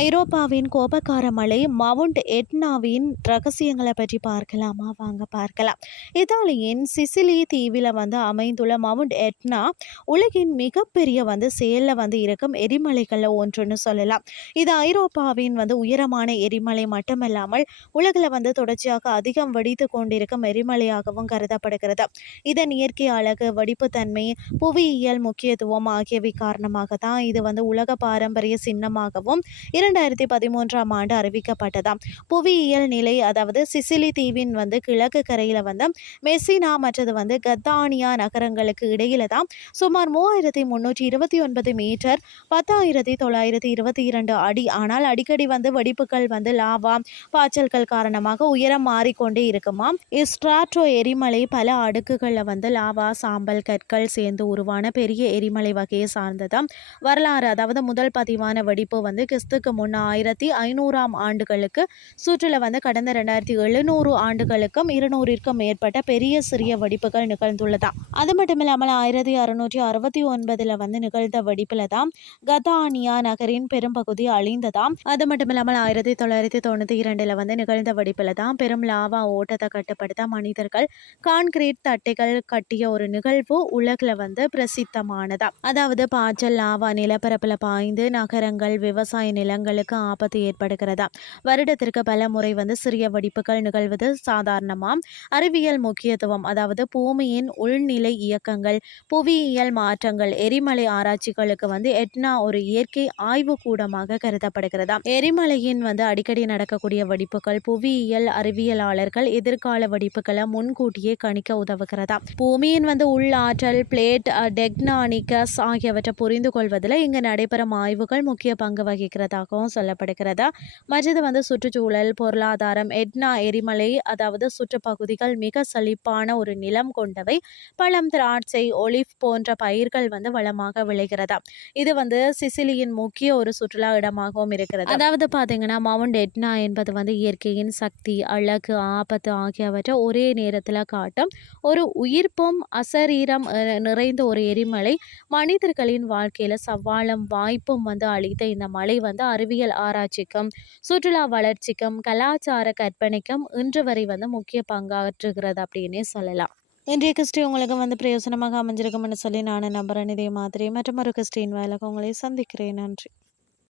ஐரோப்பாவின் கோபக்கார மலை மவுண்ட் எட்னாவின் ரகசியங்களை பற்றி பார்க்கலாமா? வாங்க பார்க்கலாம். இத்தாலியின் சிசிலி தீவில் வந்து அமைந்துள்ள மவுண்ட் எட்னா உலகின் மிகப்பெரிய வந்து செயலில் வந்து இருக்கும் எரிமலைகளில் ஒன்றுன்னு சொல்லலாம். இது ஐரோப்பாவின் வந்து உயரமான எரிமலை மட்டுமல்லாமல் உலகில் வந்து தொடர்ச்சியாக அதிகம் வெடித்து கொண்டிருக்கும் எரிமலையாகவும் கருதப்படுகிறது. இதன் இயற்கை அழகு வெடிப்புத்தன்மை புவியியல் முக்கியத்துவம் ஆகியவை காரணமாக தான் இது வந்து உலக பாரம்பரிய சின்னமாகவும் இரண்டாயிரத்தி பதிமூன்றாம் ஆண்டு அறிவிக்கப்பட்டதாம். புவியியல் நிலை அதாவது சிசிலி தீவின் வந்து கிழக்கு கரையில் வந்து மெஸ்ஸினா மற்றது வந்து கத்தானியா நகரங்களுக்கு இடையில தான் சுமார் மூவாயிரத்தி முன்னூற்றி இருபத்தி ஒன்பது மீட்டர் பத்தாயிரத்தி தொள்ளாயிரத்தி இருபத்தி இரண்டு அடி. ஆனால் அடிக்கடி வந்து வெடிப்புகள் வந்து லாவா பாய்ச்சல்கள் காரணமாக உயரம் மாறிக்கொண்டே இருக்குமாம். இஸ்ட்ராட்ரோ எரிமலை பல அடுக்குகளில் வந்து லாவா சாம்பல் கற்கள் சேர்ந்து உருவான பெரிய எரிமலை வகையை சார்ந்ததாம். வரலாறு அதாவது முதல் பதிவான வெடிப்பு வந்து கிறிஸ்துக்கு ஒன்று ஆயிரத்தி ஐநூறாம் ஆண்டுகளுக்கு சுற்றில வந்து கடந்த ரெண்டாயிரத்தி எழுநூறு ஆண்டுகளுக்கும் இருநூறிற்கும் மேற்பட்ட பெரிய சிறிய வெடிப்புகள் நிகழ்ந்துள்ளதாம் அது மட்டும் இல்லாமல் ஆயிரத்தி அறுநூற்றி அறுபத்தி ஒன்பதில் வந்து நிகழ்ந்த வெடிப்பில் தான் கதானியா நகரின் பெரும்பகுதி அழிந்ததாம் அது மட்டும் இல்லாமல் ஆயிரத்தி தொள்ளாயிரத்தி தொண்ணூற்றி இரண்டில் வந்து நிகழ்ந்த வெடிப்பில் தான் பெரும் லாவா ஓட்டத்தை கட்டுப்படுத்த மனிதர்கள் கான்கிரீட் தட்டைகள் கட்டிய ஒரு நிகழ்வு உலகில் வந்து பிரசித்தமானதா? அதாவது பாய்ச்சல் லாவா நிலப்பரப்பில் பாய்ந்து நகரங்கள் விவசாய நிலங்கள் நிலங்களுக்கு ஆபத்து ஏற்படுகிறதா? வருடத்திற்கு பல முறை வந்து சிறிய வெடிப்புகள் நிகழ்வது சாதாரணமா? அறிவியல் முக்கியத்துவம் அதாவது பூமியின் உள்நிலை இயக்கங்கள் புவியியல் மாற்றங்கள் எரிமலை ஆராய்ச்சிகளுக்கு வந்து எட்னா ஒரு இயற்கை ஆய்வு கூடமாக கருதப்படுகிறதாம் எரிமலையின் வந்து அடிக்கடி நடக்கக்கூடிய வெடிப்புகள் புவியியல் அறிவியலாளர்கள் எதிர்கால வெடிப்புகளை முன்கூட்டியே கணிக்க உதவுகிறதா? பூமியின் வந்து உள்ளாற்றல் பிளேட் டெக்னானிக்கஸ் ஆகியவற்றை புரிந்து கொள்வதில் இங்கு நடைபெறும் ஆய்வுகள் முக்கிய பங்கு வகிக்கிறதாகும். வகிக்கிறதாகவும் சொல்லப்படுகிறதா? மற்றது வந்து சுற்றுச்சூழல் பொருளாதாரம் எட்னா எரிமலை அதாவது சுற்றுப்பகுதிகள் மிக செழிப்பான ஒரு நிலம் கொண்டவை. பழம் திராட்சை ஒலிஃப் போன்ற பயிர்கள் வந்து வளமாக விளைகிறதா? இது வந்து சிசிலியின் முக்கிய ஒரு சுற்றுலா இடமாகவும் இருக்கிறது. அதாவது பார்த்தீங்கன்னா மவுண்ட் எட்னா என்பது வந்து இயற்கையின் சக்தி அழகு ஆபத்து ஆகியவற்றை ஒரே நேரத்தில் காட்டும் ஒரு உயிர்ப்பும் அசரீரம் அஹ், நிறைந்த ஒரு எரிமலை. மனிதர்களின் வாழ்க்கையில் சவாலும் வாய்ப்பும் வந்து அளித்த இந்த மலை வந்து அறிவியல் ஆராய்ச்சிக்கும் சுற்றுலா வளர்ச்சிக்கும் கலாச்சார கற்பனைக்கும் இன்று வரை வந்து முக்கிய பங்காற்றுகிறது அப்படின்னே சொல்லலாம். இன்றைய கிறிஸ்டி உங்களுக்கு வந்து பிரயோசனமாக அமைஞ்சிருக்கும்னு சொல்லி நான் நம்புறேன். இதே மாதிரி மற்றும் ஒரு கிறிஸ்டின் வேலை உங்களை சந்திக்கிறேன். நன்றி.